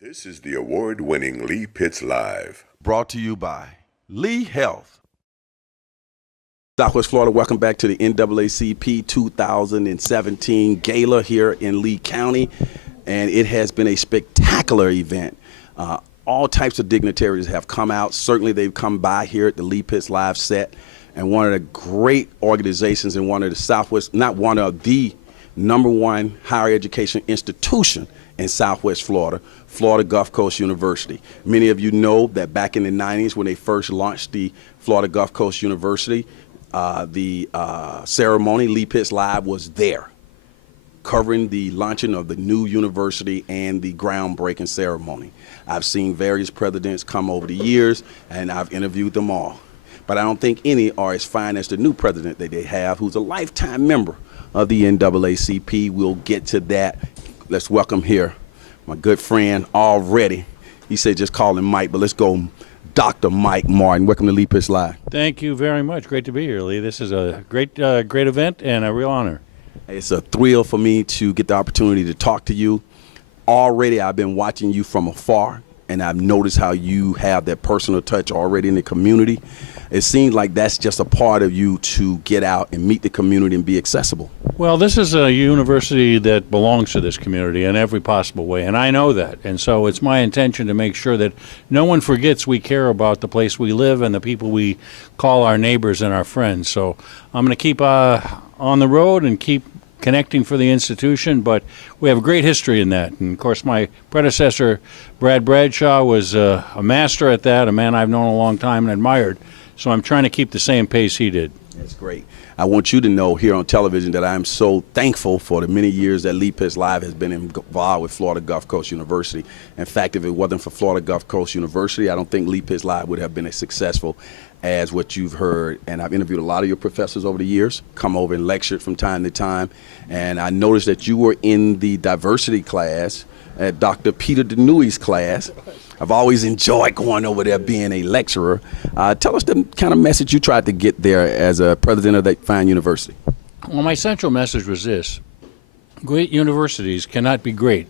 This is the award-winning Lee Pitts Live. Brought to you by Lee Health. Southwest Florida, welcome back to the NDoubleACP 2017 Gala here in Lee County. And it has been a spectacular event. All types of dignitaries have come out. Certainly they've come by here at the Lee Pitts Live set. And one of the great organizations in one of the Southwest, not one of the #1 higher education institution in Southwest Florida, Florida Gulf Coast University. Many of you know that back in the 90s when they first launched the Florida Gulf Coast University, the ceremony, Lee Pitts Live, was there, covering the launching of the new university and the groundbreaking ceremony. I've seen various presidents come over the years, and I've interviewed them all. But I don't think any are as fine as the new president that they have, who's a lifetime member of the NAACP. We'll get to that. Let's welcome here my good friend already. He said just call him Mike, but let's go Dr. Mike Martin. Welcome to Lee Pitts Live. Thank you very much. Great to be here, Lee. This is a great event and a real honor. It's a thrill for me to get the opportunity to talk to you. Already I've been watching you from afar, and I've noticed how you have that personal touch already in the community. It seems like that's just a part of you to get out and meet the community and be accessible. Well, this is a university that belongs to this community in every possible way, and I know that. And so it's my intention to make sure that no one forgets we care about the place we live and the people we call our neighbors and our friends. So I'm going to keep on the road and keep connecting for the institution, but we have a great history in that. And of course, my predecessor, Brad Bradshaw, was a master at that, a man I've known a long time and admired. So I'm trying to keep the same pace he did. That's great. I want you to know here on television that I'm so thankful for the many years that Lee Pitts Live has been involved with Florida Gulf Coast University. In fact, if it wasn't for Florida Gulf Coast University, I don't think Lee Pitts Live would have been as successful as what you've heard. And I've interviewed a lot of your professors over the years, come over and lectured from time to time. And I noticed that you were in the diversity class at Dr. Peter Denuy's class. I've always enjoyed going over there being a lecturer. Tell us the kind of message you tried to get there as a president of that fine university. Well, my central message was this: great universities cannot be great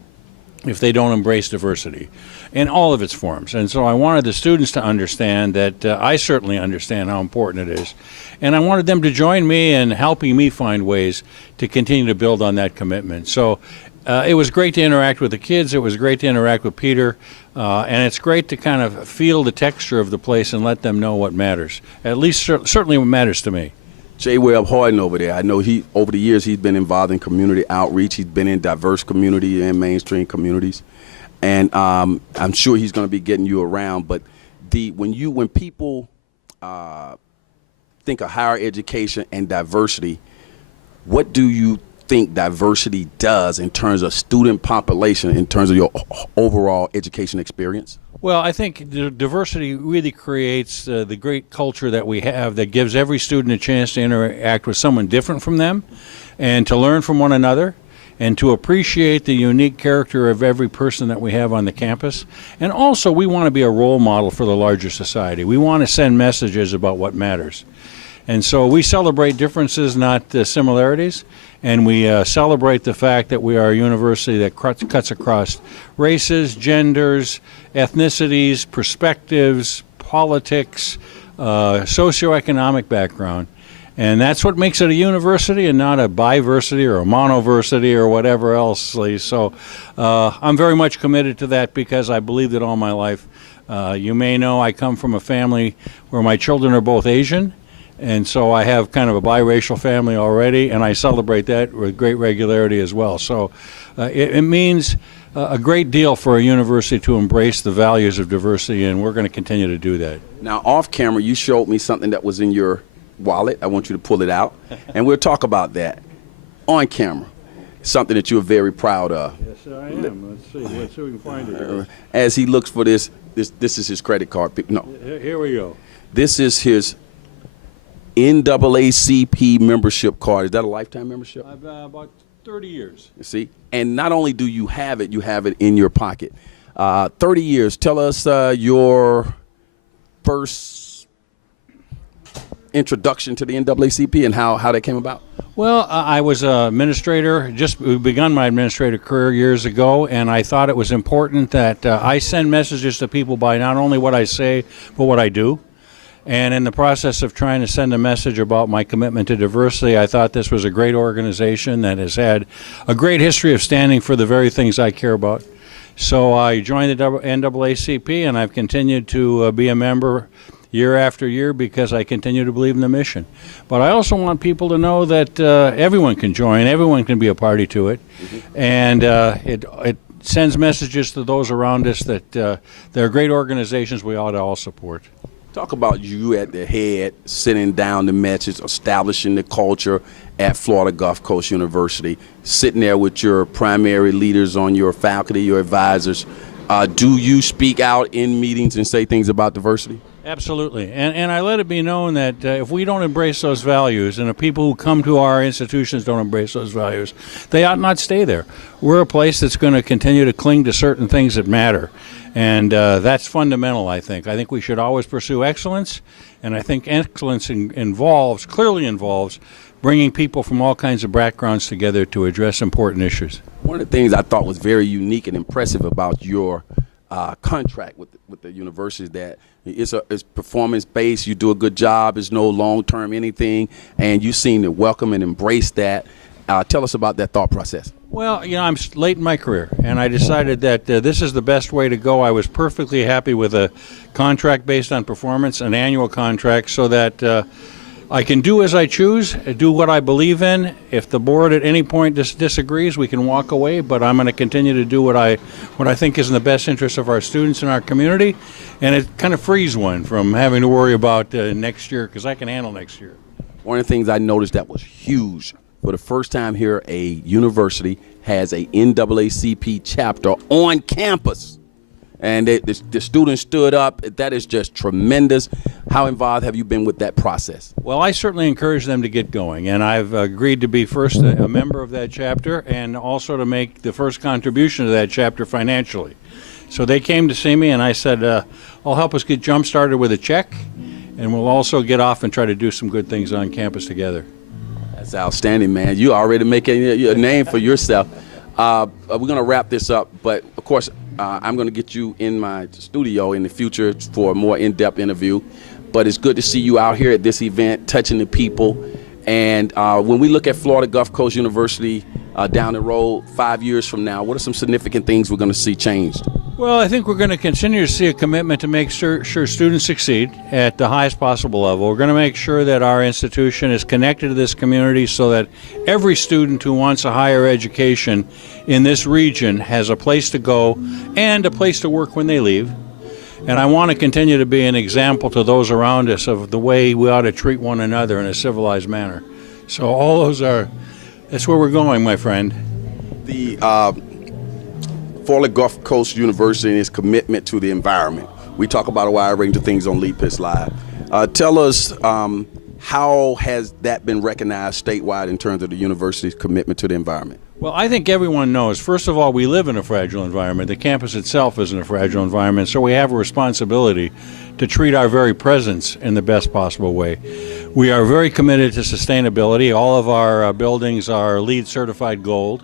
if they don't embrace diversity in all of its forms. And so I wanted the students to understand that I certainly understand how important it is. And I wanted them to join me in helping me find ways to continue to build on that commitment. So it was great to interact with the kids. It was great to interact with Peter. And it's great to kind of feel the texture of the place and let them know what matters. At least certainly what matters to me. J. Webb Harden over there, I know over the years he's been involved in community outreach. He's been in diverse community and mainstream communities. And I'm sure he's going to be getting you around. But when people think of higher education and diversity, what do you think diversity does in terms of student population, in terms of your overall education experience? Well, I think diversity really creates the great culture that we have that gives every student a chance to interact with someone different from them and to learn from one another and to appreciate the unique character of every person that we have on the campus. And also, we want to be a role model for the larger society. We want to send messages about what matters. And so we celebrate differences, not similarities, and we celebrate the fact that we are a university that cuts across races, genders, ethnicities, perspectives, politics, socioeconomic background. And that's what makes it a university and not a biversity or a monoversity or whatever else. So I'm very much committed to that because I believed it all my life. You may know I come from a family where my children are both Asian. And so I have kind of a biracial family already, and I celebrate that with great regularity as well. So it means a great deal for a university to embrace the values of diversity, and we're going to continue to do that. Now, off camera, you showed me something that was in your wallet. I want you to pull it out, and we'll talk about that on camera. Something that you're very proud of. Yes, I am. Let's see if we can find it. As he looks for this is his credit card. No. Here we go. This is his NAACP membership card. Is that a lifetime membership? About 30 years. You see? And not only do you have it in your pocket. 30 years. Tell us your first introduction to the NAACP and how that came about? Well, I was an administrator, just begun my administrative career years ago, and I thought it was important that I send messages to people by not only what I say, but what I do. And in the process of trying to send a message about my commitment to diversity, I thought this was a great organization that has had a great history of standing for the very things I care about. So I joined the NAACP, and I've continued to be a member year after year because I continue to believe in the mission. But I also want people to know that everyone can join, everyone can be a party to it, and it sends messages to those around us that they're great organizations we ought to all support. Talk about you at the head, sitting down the message, establishing the culture at Florida Gulf Coast University, sitting there with your primary leaders on your faculty, your advisors. Do you speak out in meetings and say things about diversity? Absolutely. And I let it be known that if we don't embrace those values, and if people who come to our institutions don't embrace those values, they ought not stay there. We're a place that's going to continue to cling to certain things that matter. And that's fundamental, I think. I think we should always pursue excellence, and I think excellence clearly involves bringing people from all kinds of backgrounds together to address important issues. One of the things I thought was very unique and impressive about your contract with the university is that it's performance-based. You do a good job. There's no long-term anything, and you seem to welcome and embrace that. Tell us about that thought process. Well, I'm late in my career, and I decided that this is the best way to go. I was perfectly happy with a contract based on performance, an annual contract, so that I can do as I choose, do what I believe in. If the board at any point disagrees, we can walk away, but I'm going to continue to do what I think is in the best interest of our students and our community, and it kind of frees one from having to worry about next year, because I can handle next year. One of the things I noticed that was huge, for the first time here, a university has a NAACP chapter on campus. And the students stood up. That is just tremendous. How involved have you been with that process? Well, I certainly encourage them to get going, and I've agreed to be first a member of that chapter and also to make the first contribution to that chapter financially. So they came to see me, and I said, I'll help us get jump-started with a check, and we'll also get off and try to do some good things on campus together. That's outstanding, man. You already making a name for yourself. We're going to wrap this up, but, of course, I'm going to get you in my studio in the future for a more in-depth interview. But it's good to see you out here at this event, touching the people. And when we look at Florida Gulf Coast University down the road 5 years from now, what are some significant things we're going to see changed? Well, I think we're going to continue to see a commitment to make sure students succeed at the highest possible level. We're going to make sure that our institution is connected to this community so that every student who wants a higher education in this region has a place to go and a place to work when they leave. And I want to continue to be an example to those around us of the way we ought to treat one another in a civilized manner. So all those that's where we're going, my friend. The Florida Gulf Coast University and its commitment to the environment. We talk about a wide range of things on Lee Pitts Live. Tell us how has that been recognized statewide in terms of the university's commitment to the environment? Well, I think everyone knows, first of all, we live in a fragile environment. The campus itself is in a fragile environment, so we have a responsibility to treat our very presence in the best possible way. We are very committed to sustainability. All of our buildings are LEED certified gold.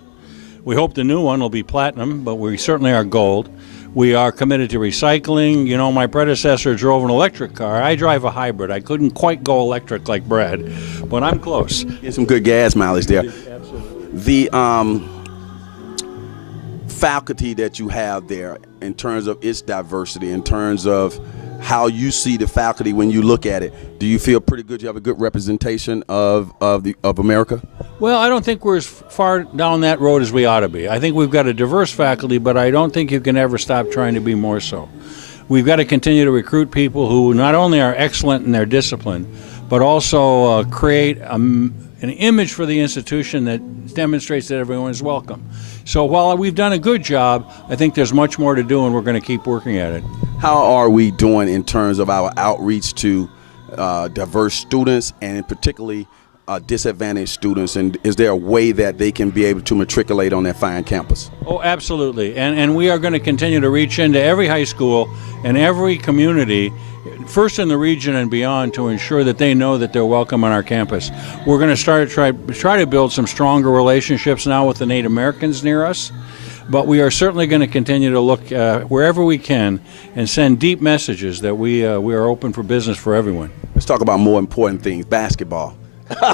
We hope the new one will be platinum, but we certainly are gold. We are committed to recycling. You know, my predecessor drove an electric car. I drive a hybrid. I couldn't quite go electric like Brad, but I'm close. Get some good gas mileage there. Absolutely. The faculty that you have there in terms of its diversity, in terms of how you see the faculty when you look at it, do you feel pretty good? You have a good representation of America? Well, I don't think we're as far down that road as we ought to be. I think we've got a diverse faculty, but I don't think you can ever stop trying to be more so. We've got to continue to recruit people who not only are excellent in their discipline, but also create an image for the institution that demonstrates that everyone is welcome. So while we've done a good job, I think there's much more to do, and we're going to keep working at it. How are we doing in terms of our outreach to diverse students, and particularly disadvantaged students, and is there a way that they can be able to matriculate on that fine campus? Oh, absolutely. And we are going to continue to reach into every high school and every community, first in the region and beyond, to ensure that they know that they're welcome on our campus. We're going to try to build some stronger relationships now with the Native Americans near us, but we are certainly going to continue to look wherever we can and send deep messages that we are open for business for everyone. Let's talk about more important things, basketball. It is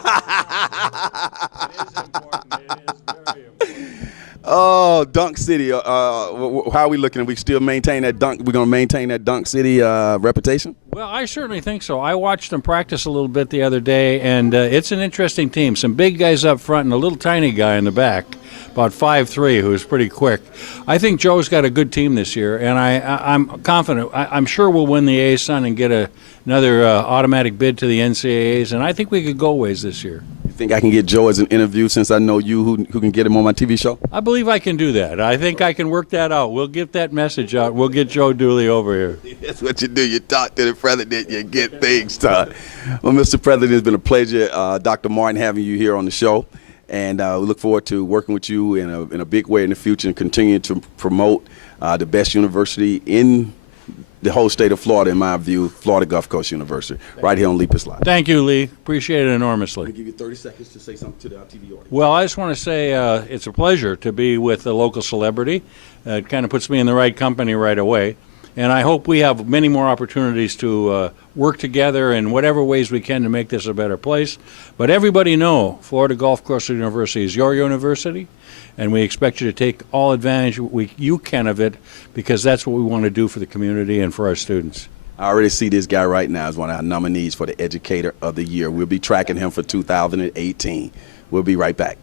important. It is very important. Oh, Dunk City. How are we looking? Are we still maintain that Dunk? We're going to maintain that Dunk City reputation? Well, I certainly think so. I watched them practice a little bit the other day, and it's an interesting team. Some big guys up front and a little tiny guy in the back, about 5'3", who's pretty quick. I think Joe's got a good team this year, and I'm confident. I'm sure we'll win the ASUN and get another automatic bid to the NCAAs, and I think we could go ways this year. You think I can get Joe as an interview since I know you who can get him on my TV show? I believe I can do that. I think I can work that out. We'll get that message out. We'll get Joe Dooley over here. That's what you do. You talk to the president, you get things done. Well, Mr. President, it's been a pleasure, Dr. Martin, having you here on the show. And we look forward to working with you in a big way in the future and continuing to promote the best university in the whole state of Florida, in my view, Florida Gulf Coast University, right here on Leap Is Live. Thank you, Lee. Appreciate it enormously. I'll give you 30 seconds to say something to our TV audience. Well, I just want to say it's a pleasure to be with a local celebrity. It kind of puts me in the right company right away. And I hope we have many more opportunities to work together in whatever ways we can to make this a better place. But everybody know Florida Gulf Coast University is your university, and we expect you to take all advantage you can of it, because that's what we want to do for the community and for our students. I already see this guy right now as one of our nominees for the Educator of the Year. We'll be tracking him for 2018. We'll be right back.